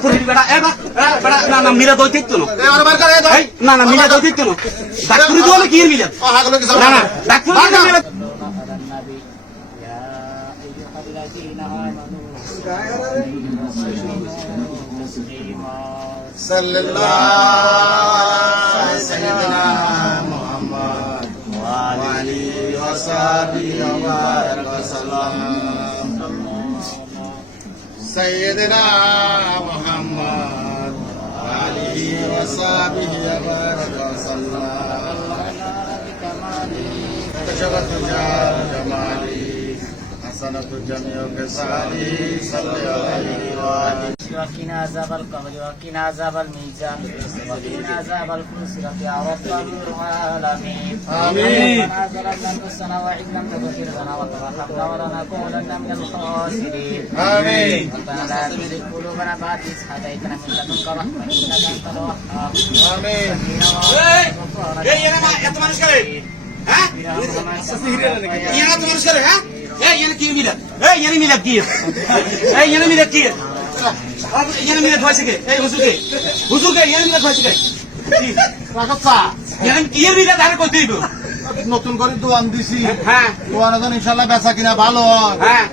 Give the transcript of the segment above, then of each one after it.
Doctor বেটা না না মিলা দই ঠিক কেন না না মিলা দই ঠিক কেন ডাক্তারি তো কি মিলা না না ডাক্তার মিলা sallallahu sayyidina Muhammad wa alihi wa sahbihi wa sallam sayyidina Muhammad wa alihi wa sahbihi wa sallam tashabbatu jamali hasanatu jami'u qisali sallallahu alaihi wa alihi وقنا عذاب القبر وقنا عذاب الميزان وقنا عذاب الخسرة يا رب العالمين آمين. ربنا ظلمنا أنفسنا وإن لم تغفر لنا وترحمنا ولنكونن من الخاسرين آمين. ربنا لا تزغ قلوبنا بعد إذ هديتنا من لدنك رحمة إنك أنت الوهاب آمين. এত মানুষ করে হ্যাঁ ইয়ানা তো মানুষ করে হ্যাঁ এই ইয়ানা কি মিলা এই ইয়ানা মিলা কি এই ইয়ানা মিলা কি ইয়ানা মিলা ধোয়াছে কে এই হুজুরকে ইয়ানা মিলা ধোয়াছে কে ইয়ানা কি মিলা ধারে কই দিব নতুন করে দোয়ান দিছি হ্যাঁ দোয়ান যেন ইনশাল্লাহ বেচা কিনা ভালো হয় হ্যাঁ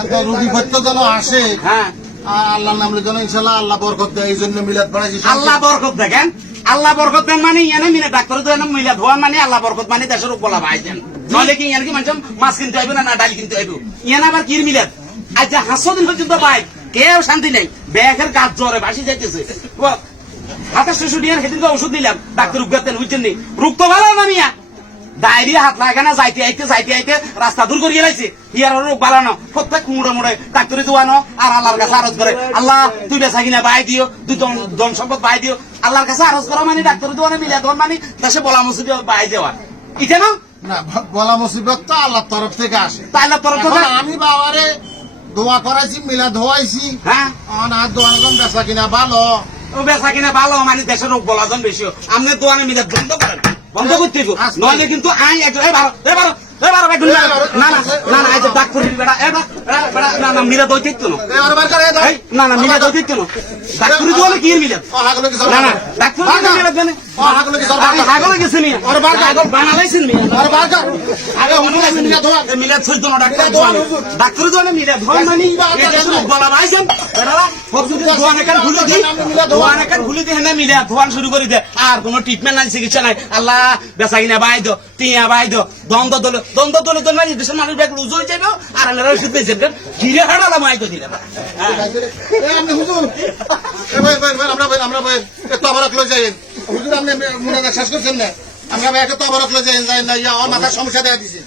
এত রুগী ভর্ত যেন আসে হ্যাঁ আর আল্লাহর নাম যেন ইনশাল্লাহ আল্লাহ বরকত দেয় এই জন্য মিলাদ বাড়াইছি আল্লাহ বরকত দেখেন আল্লাহ বরকত দেন মানে ইয়ানা মিলা ডাক্তার তো মিলা ধোয়ান মানে আল্লাহ বরকত মানে দেশের বলা ভাইছেন নইলে কি ইয়ানা কি মানুষ মাছ কিনতে আইব না ডাল কিনতে আইব ইয়ানা আবার কি মিলাদ আচ্ছা 500 দিন পর্যন্ত ভাই কেউ শান্তি নাই ব্যাগের গাছ জ্বরে ভাসি যাইতেছে হাতে শিশুটিয়ার সেদিনকে ওষুধ দিলাম ডাক্তার উগাতেন বুঝছেন নি রোগ তো ভালো না মিয়া ডায়রিয়া হাত লাগে না যাইতে আইতে রাস্তা দূর করিয়ে লাইছে ইয়ার রোগ বাড়ানো প্রত্যেক মুড়ে ডাক্তারি দোয়ানো আর আল্লাহর কাছে আরজ করে আল্লাহ তুই বেচা কিনা বাই দিও তুই ধন সম্পদ বাই দিও আল্লাহর কাছে আরজ করা মানে ডাক্তারি দোয়ানে মিলিয়া দোয়ান মানে দেশে বলা মুসিবত বাই দেওয়া এটা না না বলা মুসিবত তো আল্লাহর তরফ থেকে আসে তাই আল্লাহ তরফ থেকে এখন আমি বাবারে দোয়া করাইছি মিলাদ ধোয়াইছি হ্যাঁ আর দোয়ান এখন বেচা কিনা ভালো ও বেচা কিনা ভালো মানে দেশের রোগ বলাজন বেশি আমনে দোয়ানে মিলিয়া বন্ধ করেন বন্ধ করতে নইলে কিন্তু আই একজন না আজ ডাক্তার বেটা না না মিলা দই ঠিক কেন না না মিলা দই ঠিক কেন ডাক্তারি দোয়ানে কি মিলা না না ডাক্তার মিলা দেন হাগলে গেছে নি আগল বানালাইছেন নি আগে বানালাইছেন মিলা ছইতো না ডাক্তারি দোয়ানে মিলা ধোয়া মানে এটা শুধু গলা ভাইছেন বেটারা সবকিছু দোয়ানে কান খুলে দি দোয়ানে কান খুলে দি না মিলা ধোয়ান শুরু করে দে আর কোনো ট্রিটমেন্ট নাই চিকিৎসা নাই আল্লাহ বেচা কিনা বাই দো টিয়া বাই দো দ্বন্দ্ব দলে তো নাই দেশের মানুষ ব্যাগ লুজ হয়ে যাবে আর আল্লাহর ওষুধ পেয়েছেন ঘিরে হাঁটালা মাই তো দিলে আপনি হুজুর আমরা এত অবরক লয়ে যাই হুজুর আপনি মনে শেষ করছেন না আমরা এত অবরক লয়ে যাই না আমার মাথার সমস্যা দেখা দিছে